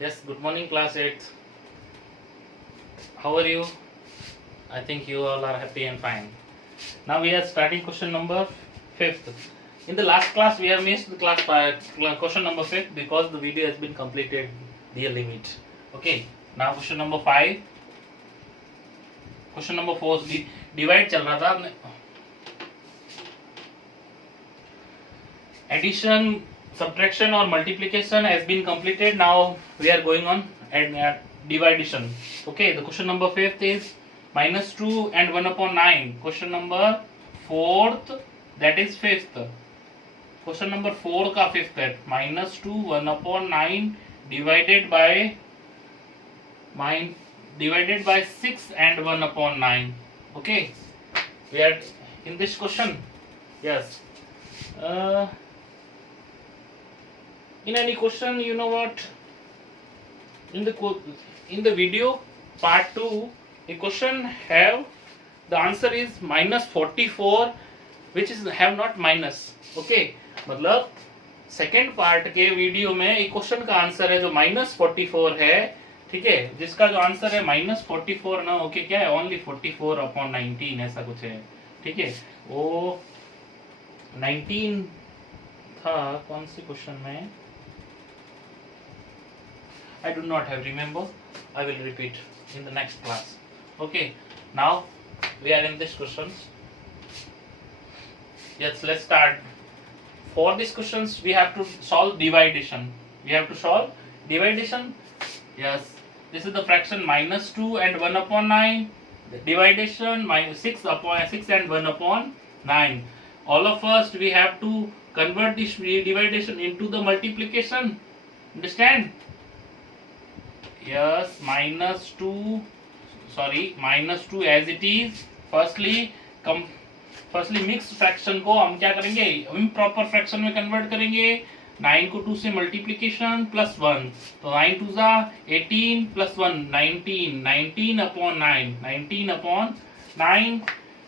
Yes, good morning, class 8. How are you? I think you all are happy and fine. Now we are starting question number 5th. In the last class, we have missed the question number 5th because the video has been completed the limit. Okay, now question number 5. Question number 4 divide चल रहा था. Addition, subtraction or multiplication has been completed. Now we are going on division. Okay, the question number 5th is -2 and 1 upon 9. Question number 4th, that is 5th. Question number 4 का 5th है -2 1 upon 9 divided by 6 and 1 upon 9. Okay, we are in this question. Yes. In any question, you know what? In the video part 2, a question have the answer is -44, which is have not minus. Okay, मतलब second part के video में एक question का answer है जो -44 है. ठीक है, जिसका जो आंसर है -44 ना ओके क्या है ओनली 44 अपॉन 19 ऐसा कुछ है. ठीक है, वो 19 था कौन सी क्वेश्चन में I do not have remember. I will repeat in the next class. Okay, now we are in this questions. Yes, let's start. For these questions we have to solve division. We have to solve division. Yes, this is the fraction -2 and 1 upon 9. The division -6 and 1 upon 9. All of us we have to convert this division into the multiplication. Understand? Yes, -2 as it is. Firstly mix fraction को हम क्या करेंगे improper fraction में convert करेंगे. 9 को 2 से multiplication +1 तो 9 2 जा 18 +1 19 अपॉन 9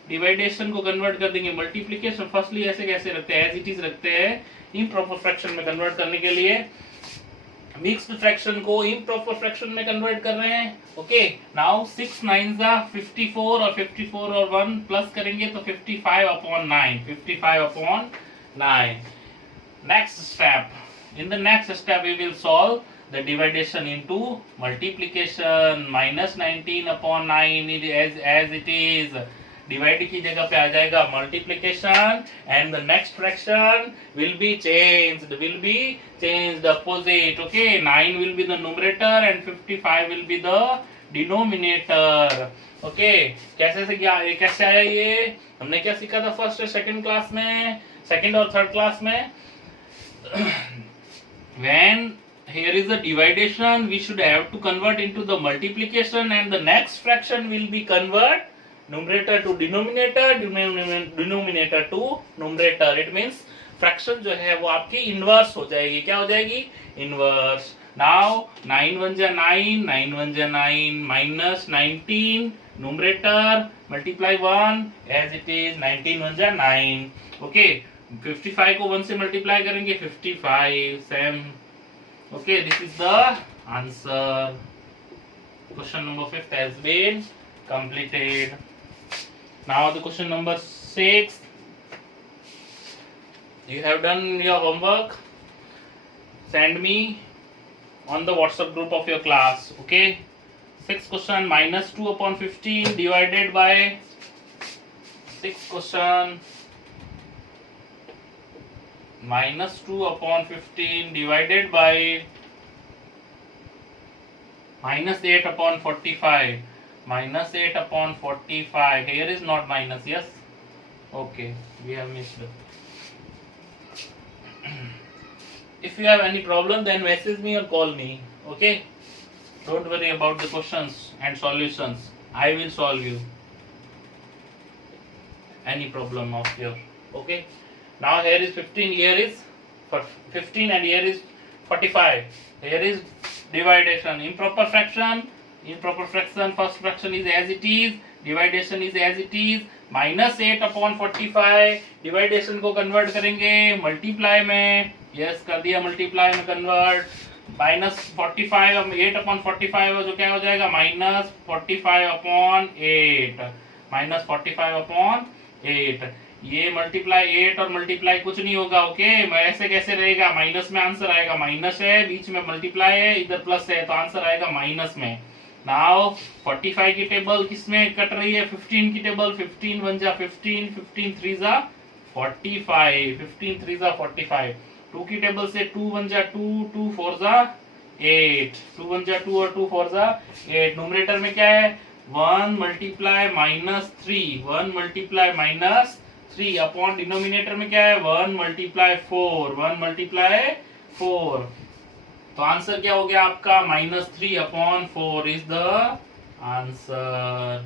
डिवाइडेशन को कन्वर्ट कर देंगे मल्टीप्लीकेशन. फर्स्टली ऐसे कैसे रखते हैं एज इट इज रखते हैं. इम्प्रॉपर फ्रैक्शन में कन्वर्ट करने के लिए मिक्स्ड फ्रैक्शन को इम्प्रॉपर फ्रैक्शन में कन्वर्ट कर रहे हैं. ओके, नाउ 6 9 जा 54 और 54 और 1 प्लस करेंगे तो 55 upon 9. Next step, in the next step we will solve the divideation into multiplication. -19 upon 9 as it is. Divide की जगह पे आ जाएगा multiplication and the next fraction will be changed opposite. Okay, 9 will be the numerator and 55 will be the denominator. Okay, कैसे आया ये हमने क्या सीखा था फर्स्ट और सेकंड क्लास में, सेकंड और थर्ड क्लास में. when here is a division we should have to convert into the multiplication and the next fraction will be convert numerator to denominator, denominator to numerator. It means fraction जो है वो आपकी inverse हो जाएगी. क्या हो जाएगी इनवर्स. नाउ 9 1 जा 9 9 1 जा 9 -19 numerator multiply 1 as it is 19 1 जा 9. ओके, 55 को 1 से मल्टीप्लाई करेंगे 55 same. Okay, this is the answer. Question number 5 has been completed. Now the question number 6. You have done your homework. Send me on the WhatsApp group of your class. Okay. 6th question -2 upon 15 divided by 6th question -2 upon 15 divided by -8 upon 45. -8 upon 45. Here is not minus. Yes. Okay, we have missed it. If you have any problem then message me or call me. Okay, don't worry about the questions and solutions. I will solve you any problem of your. Okay, now here is 15, here is 15 and here is 45. Here is division. Improper fraction, first fraction is as it is, division is as it is. -8 upon 45 डिवाइडेशन को convert करेंगे multiply में. Yes कर दिया multiply में convert. -45, अब 8/45 जो क्या हो जाएगा, -45/8, -45/8। ये मल्टीप्लाई 8 और मल्टीप्लाई कुछ नहीं होगा, ओके। ऐसे कैसे रहेगा, माइनस में आंसर आएगा, माइनस है, बीच में मल्टीप्लाई है, इधर प्लस है, तो आंसर आएगा माइनस में। नाउ 45 की टेबल किसमें कट रही है, 15 की टेबल, 15 1 जा 15, 15 3 जा 45, 15 3 जा 45। 2 की टेबल से 2 1 जा 2, 2 4 जा 8, 2 1 जा 2 और 2 4 जा 8। न्यूमरेटर में क्या है, 1 मल्टीप्लाई -3, 1 मल्टीप्लाई -3 अपॉन डिनोमिनेटर में क्या है, 1 मल्टीप्लाई 4, 1 मल्टीप्लाई 4। तो आंसर क्या हो गया आपका, -3/4 is the answer.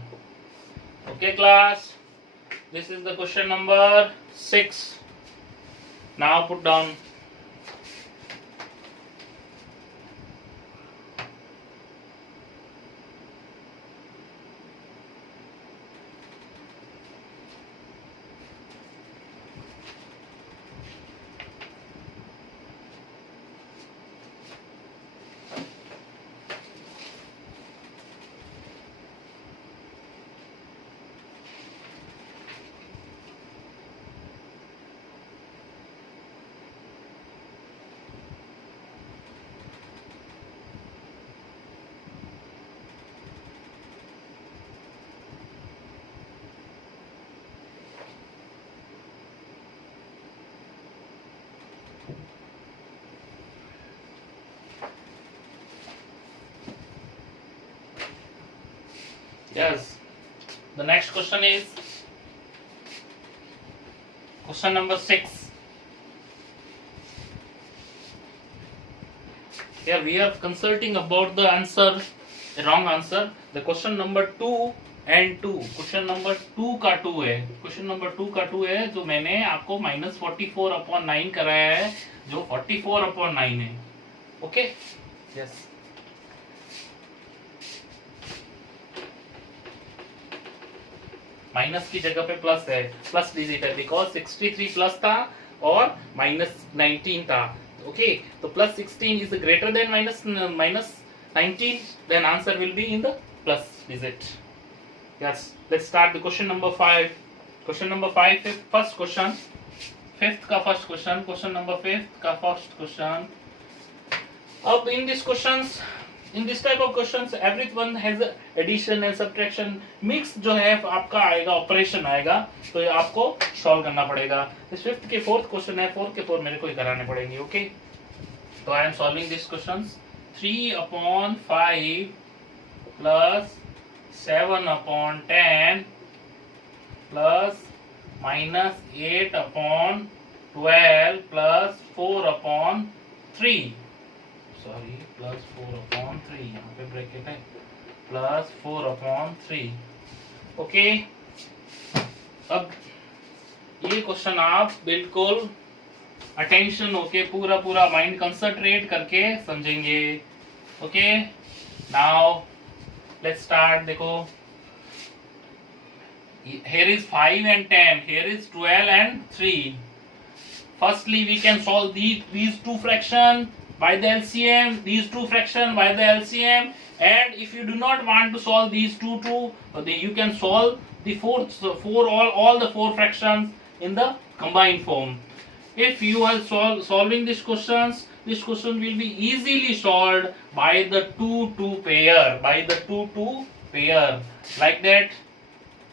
Okay class, this is the question number 6। Now put down. Yes, the next question is question number 6. Here we are consulting about the answer, the wrong answer. The question number 2 and 2. Question number 2 का 2 है, question number 2 का 2 है, जो मैंने आपको -44/9 कराया है, जो 44/9 है। Okay, yes. माइनस की जगह पे प्लस है, प्लस डिजिट है, बिकॉज 63 प्लस था और -19 था। ओके, तो +16 is greater than -19, then answer will be in the plus digit. Yes, let's start the question number 5। Question number 5 is first question, fifth का फर्स्ट क्वेश्चन, क्वेश्चन नंबर 5 का first question. अब in this questions, in this type of questions everyone has addition and subtraction mix जो है आपका आएगा, operation आएगा, तो ये आपको सॉल्व करना पड़ेगा। इस फिफ्थ के फोर्थ क्वेश्चन है, 4 के 4 मेरे को ही कराने पड़ेंगे। ओके, तो I am solving this questions. 3/5 plus 7/10 plus -8/12 plus 4/3, sorry plus 4/3, यहाँ पे ब्रैकेट है, प्लस 4/3। ओके, अब ये क्वेश्चन आप बिल्कुल अटेंशन होके पूरा पूरा माइंड कंसंट्रेट करके समझेंगे। Okay, now let's start. देखो, here is 5 and 10, here is 12 and 3. Firstly we can solve these two fraction by the LCM, these two fraction by the LCM, and if you do not want to solve these two, you can solve the all the four fractions in the combined form. If you are solving these questions, this question will be easily solved by the 2-2 pair, like that.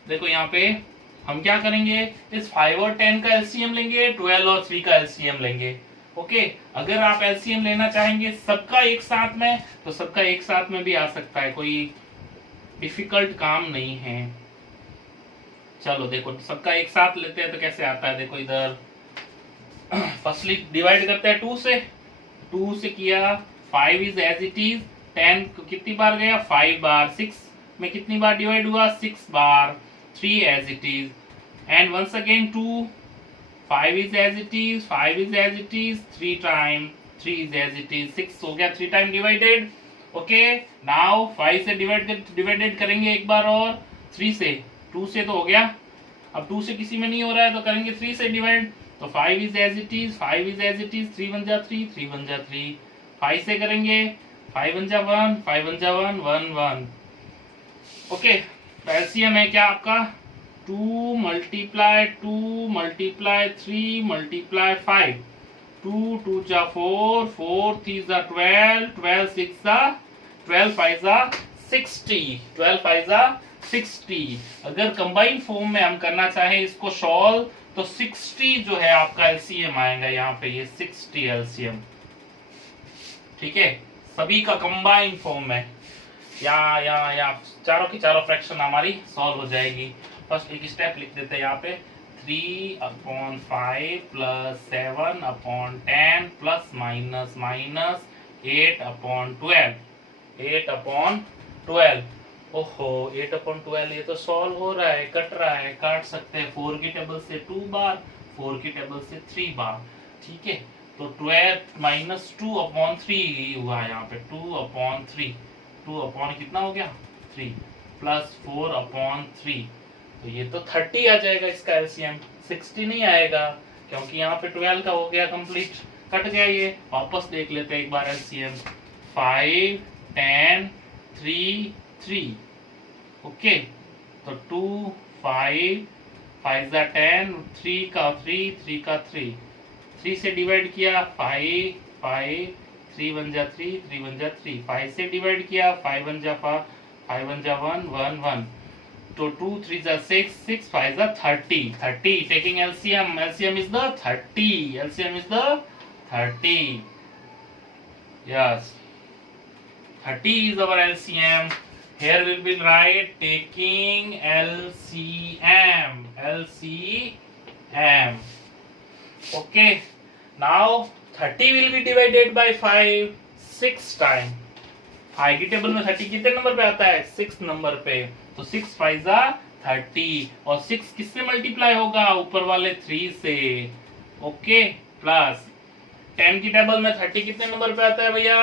देखो यहाँ पे हम क्या करेंगे, इस 5 और 10 का LCM लेंगे, 12 और 3 का एलसीएम लेंगे। ओके, अगर आप एलसीएम लेना चाहेंगे सबका एक साथ में, तो सबका एक साथ में भी आ सकता है, कोई डिफिकल्ट काम नहीं है। चलो देखो, सबका एक साथ लेते हैं तो कैसे आता है, देखो इधर फर्स्टली डिवाइड करते हैं 2 से, 2 से किया, 5 इज एज इट इज, 10 कितनी बार गया, 5 बार, 6 में कितनी बार डिवाइड हुआ, 6 बार, 3 as it is, and once again 2, 5 is as it is, 5 is as it is, 3 time, 3 is as it is, 6 हो गया, 3 time divided। ओके, नाउ 5 से डिवाइडेड करेंगे एक बार और, 3 से, 2 से तो हो गया, अब 2 से किसी में नहीं हो रहा है तो करेंगे 3 से डिवाइड, तो 5 is as it is, 5 is as it is, 3 1 जा 3, 3 1 जा 3, 5 से करेंगे, 5 1 जा 1, 5 1 जा 1, 1 1। ओके, तो एलसीएम है क्या आपका 2 मल्टीप्लाई 3 मल्टीप्लाई 5, 2 2 जा 4, 4 3 जा 12, 12 6 जा 12 5 जा 60, 12 5 जा 60। अगर कंबाइन फॉर्म में हम करना चाहें इसको सॉल्व तो 60 जो है आपका एलसीएम आएगा यहाँ पे, ये 60 एलसीएम। ठीक है, सभी का कंबाइन फॉर्म में या चारों की चारों फ्रैक्शन हमारी सॉल्व हो जाएगी। फर्स्ट एक स्टेप लिख देते हैं यहाँ पे 3/5 प्लस 7/10 प्लस माइनस माइनस 8/12, 8/12। ओहो 8/12 ये तो सॉल्व हो रहा है, कट रहा है, काट सकते हैं 4 की टेबल से 2 बार, 4 की टेबल से 3 बार। ठीक है, तो 12 माइनस 2/3 हुआ यहाँ पे 2/3, 2 कितना हो गया 3 प्लस 4/3, तो ये तो 30 आ जाएगा इसका एलसीएम, 60 नहीं आएगा क्योंकि यहाँ पे 12 का हो गया कंप्लीट, कट गया ये। वापस देख लेते हैं एक बार एलसीएम 5 10 3 3। ओके, तो 2 5 5 जा 10, 3 का 3, 3 का 3, 3 से डिवाइड किया 5 5, 3 1 जा 3, 3 1 जा 3, 5 से डिवाइड किया 5 1 जा 5, 5 1 जा 1 1 1, तो 2 3 जा 6, 6 5 जा 30, 30 taking LCM, LCM is the 30, LCM is the 30, yes 30 is our LCM. Here we will write taking LCM, LCM. Okay, now 30 will be divided by 5 6 time. 5 की टेबल में 30 कितने नंबर पे आता है 6 नंबर पे, तो 6 5 जा 30 और 6 किससे मल्टीप्लाई होगा ऊपर वाले 3 से। ओके, प्लस 10 की टेबल में 30 कितने नंबर पे आता है भैया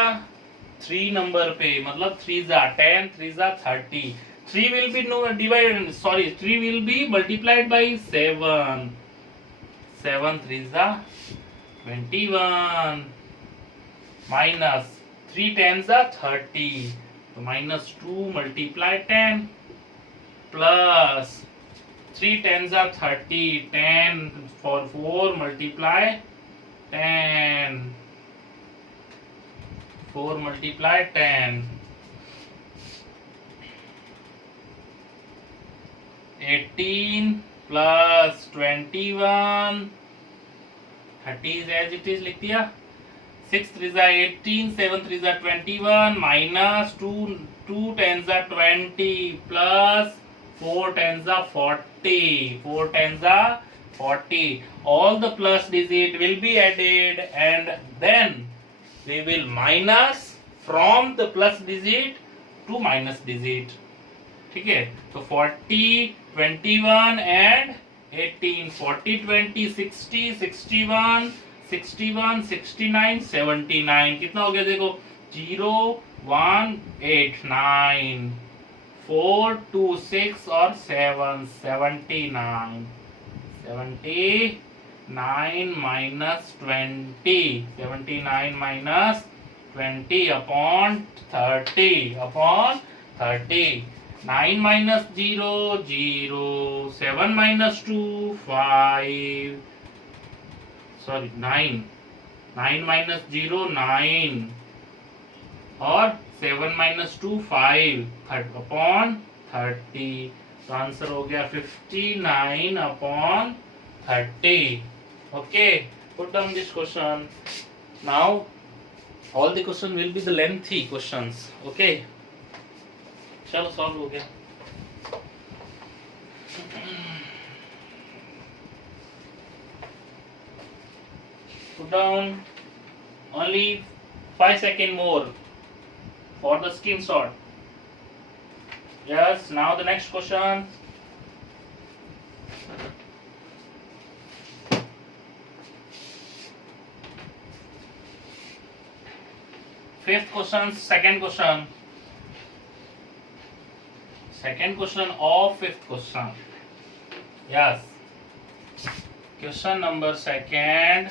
3 नंबर पे, मतलब 3 जा 10, 3 जा 30, 3 will be no divided, sorry 3 will be multiplied by 7, 7 3 जा 21 minus 3 10s are 30, so minus 2 multiply 10 plus 3 10s are 30, 10 for 4 multiply 10, 4 multiply 10, 18 plus 21, 30 is as it is लिख दिया, 6 3s are 18, 7 3s are 21, minus 2 10s are 20 plus 4 10s are 40, 4 10s are 40. All the plus digit will be added and then we will minus from the plus digit to minus digit. ठीक है, तो 40 21 and 18, 40 20 60 61 61 69 79, कितना हो गया देखो 0 1 8 9 4 2 6 और 7 79, 79 minus 20, 79 minus 20 upon 30, upon 30, 9 minus 0 0, 7 minus 2 5, sorry 9, 9 minus 0 9 और 7 minus 2 5 upon 30, तो आंसर हो गया 59 upon 30. Okay, put down this question. Now all the question will be the lengthy questions. Okay, चलो सॉल्व हो गया. Put down only 5 seconds more for the screenshot. Yes, now the next question. Fifth question, second question. Second question of fifth question. Yes. Question number second.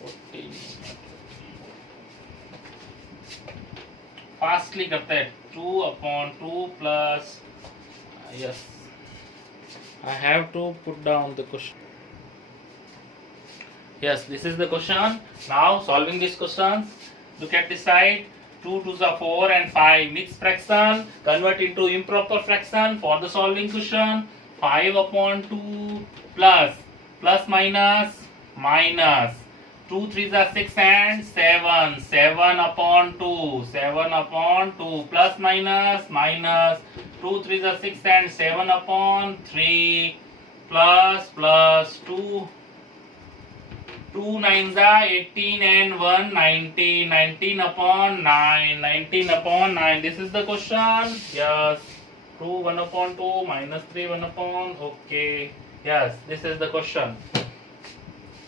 14. Fastly करते हैं 2/2 plus yes I have to put down the question. Yes, this is the question. Now solving this question, look at the side. 2 2s are 4 and 5 mixed fraction, convert into improper fraction. For the solving question, 5/2 plus minus 2 3s are 6 and 7 7/2 7/2 plus minus 2 3s are 6 and 7/3 plus 2 9s are 18 and 1 19 19/9 19/9. This is the question. Yes. 2 1/2 minus 3 1/. Okay. Yes, this is the question.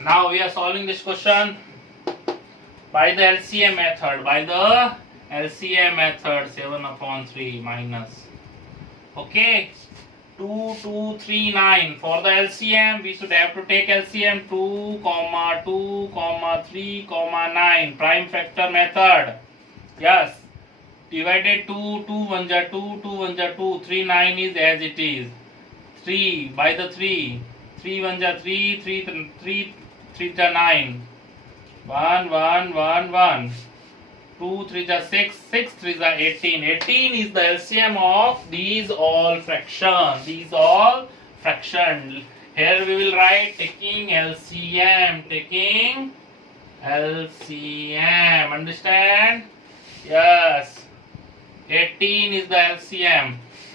Now we are solving this question by the LCM method. 7/3 minus. Okay. 2 2 3 9. For the LCM we should have to take LCM 2 2 3 9. Prime factor method. Yes. Divided 2 2 1 ja 2 2 1 ja 2 3 9 is as it is. 3 by the 3 3 1 ja 3 3 ja 9 1 1 1 1 2 3 ja 6 6 3 ja 18 18 is the LCM of these all fraction. Here we will write taking LCM understand? Yes, 18 is the LCM.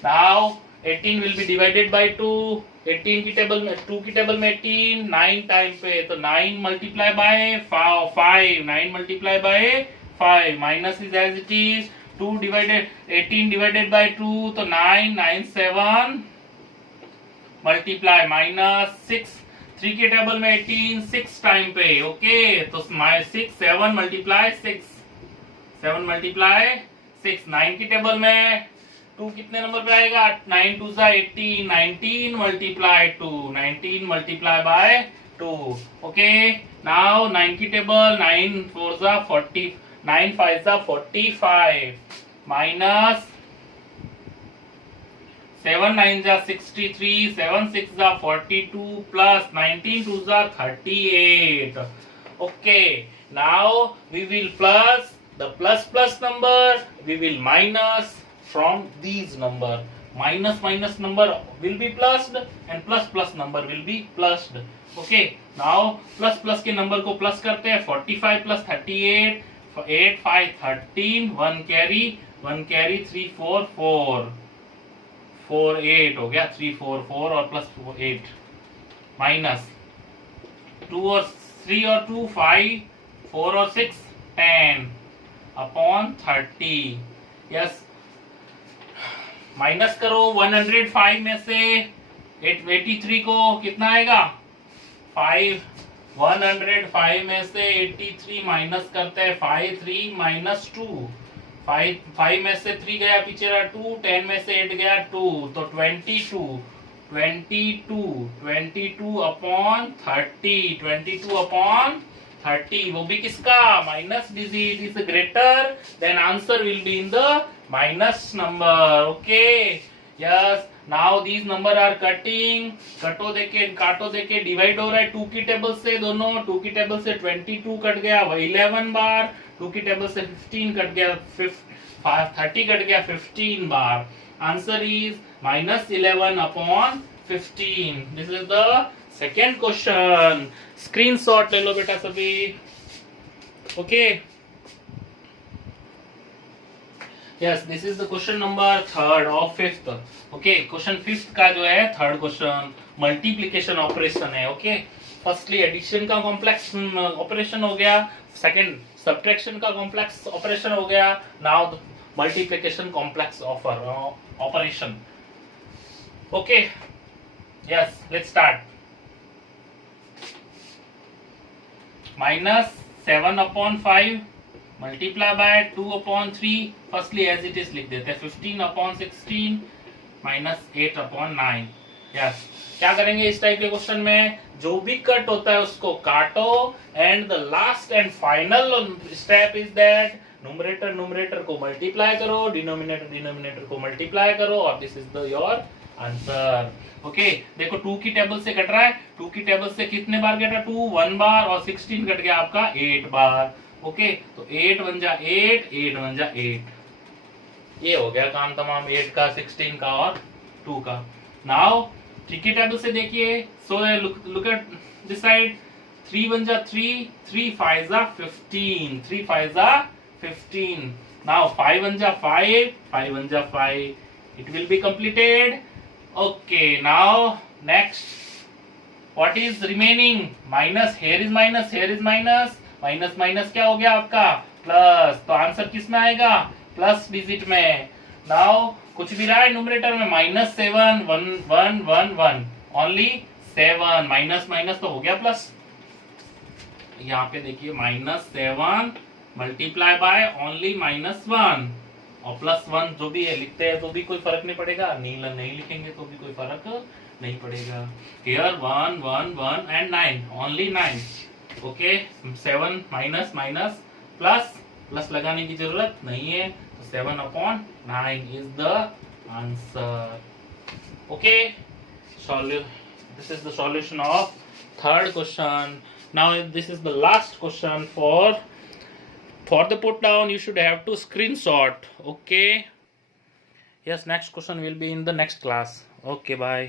Now 18 will be divided by 2. 18 की table में 2 की table में 18 9 time पे तो 9 multiply by 5 9 multiply by 5 minus is as it is. 2 divided 18 divided by 2 तो 9 9 7 multiply minus 6 3 के table में 18 6 time पे ओके तो 6 7 मल्टीप्लाई 6 9 की टेबल में 2 कितने नंबर पे आएगा 9 2 सा 18 19 multiply 2 19 multiply by 2 okay now 9 की टेबल 9 4 सा 40 9 5 सा 45 माइनस 7 9 सा 63 7 6 सा 42 प्लस 19 2 सा 38 okay now we will plus the plus number we will minus from these number. Minus number will be plused and plus number will be plused. Okay, now plus के number को plus करते हैं 45 plus 38 8 5 13 1 carry 3 4 4 4 8 हो गया 3 4 4 और plus 8 minus 2 और 3 और 2 5 4 और 6 10 अपॉन 30 यस माइनस करो 105 में से 83 को कितना आएगा 5 105 में से 83 माइनस करते हैं 5 3 माइनस 2 5 में से 3 गया पीछे रहा 2 10 में से 8 गया 2 तो 22 अपॉन 30 वो भी किसका minus digit is greater than answer will be in the minus number okay yes now these number are cutting काटो देके डिवाइड हो रहा है 2 की टेबल से दोनों 2 की टेबल से 22 कट गया 11 बार 2 की टेबल से 15 कट गया 30 कट गया 15 बार answer is -11 upon 15 this is the second question screenshot ले लो बेटा सभी okay yes this is the question number 3rd of 5th okay question 5th का जो है 3rd क्वेश्चन मल्टीप्लिकेशन ऑपरेशन है ओके फर्स्टली एडिशन का कॉम्प्लेक्स ऑपरेशन हो गया सेकंड सब्ट्रैक्शन का कॉम्प्लेक्स ऑपरेशन हो गया now multiplication complex operation okay yes let's start -7/5 multiply by 2/3 firstly as it is लिख देते हैं 15/16 -8/9 यस क्या करेंगे इस टाइप के क्वेश्चन में जो भी कट होता है उसको काटो and the last and final step is that numerator numerator को मल्टीप्लाई करो, डिनोमिनेटर डिनोमिनेटर को मल्टीप्लाई करो, और this is the your answer. Okay, देखो 2 की टेबल से कट रहा है, 2 की टेबल से कितने बार कटा? 2 1 बार, और 16 कट गया आपका 8 बार। ओके, तो 8 1 जा 8, 8 1 जा 8, ये हो गया काम तमाम 8 का, 16 का और 2 का। नाउ 3 की टेबल से देखिए, so look at this side, 3 1 जा 3, 3 5 जा 15, 3 5 जा 15। नाउ 5 1 जा 5, 5 1 जा 5, it will be completed. Okay, now next, what is remaining? Minus, here is minus, here is minus, minus minus क्या हो गया आपका? प्लस, तो आंसर किस में आएगा? प्लस डिजिट में। नाउ कुछ भी रहा है न्यूमरेटर में, -7 1 1 1 1, ओनली 7, माइनस माइनस तो हो गया प्लस। यहाँ पे देखिए -7 मल्टीप्लाई बाय ओनली -1, और +1 जो भी है लिखते हैं तो भी कोई फर्क नहीं पड़ेगा, नहीं लिखेंगे तो भी कोई फर्क नहीं पड़ेगा। Here 1 1 1 and 9, only 9। Okay, 7 minus minus plus, plus लगाने की जरूरत नहीं है, तो 7/9 is the answer. Okay, this is the solution of third question. Now this is the last question. For the put down, you should have to screenshot. Okay, yes, next question will be in the next class. Okay, bye.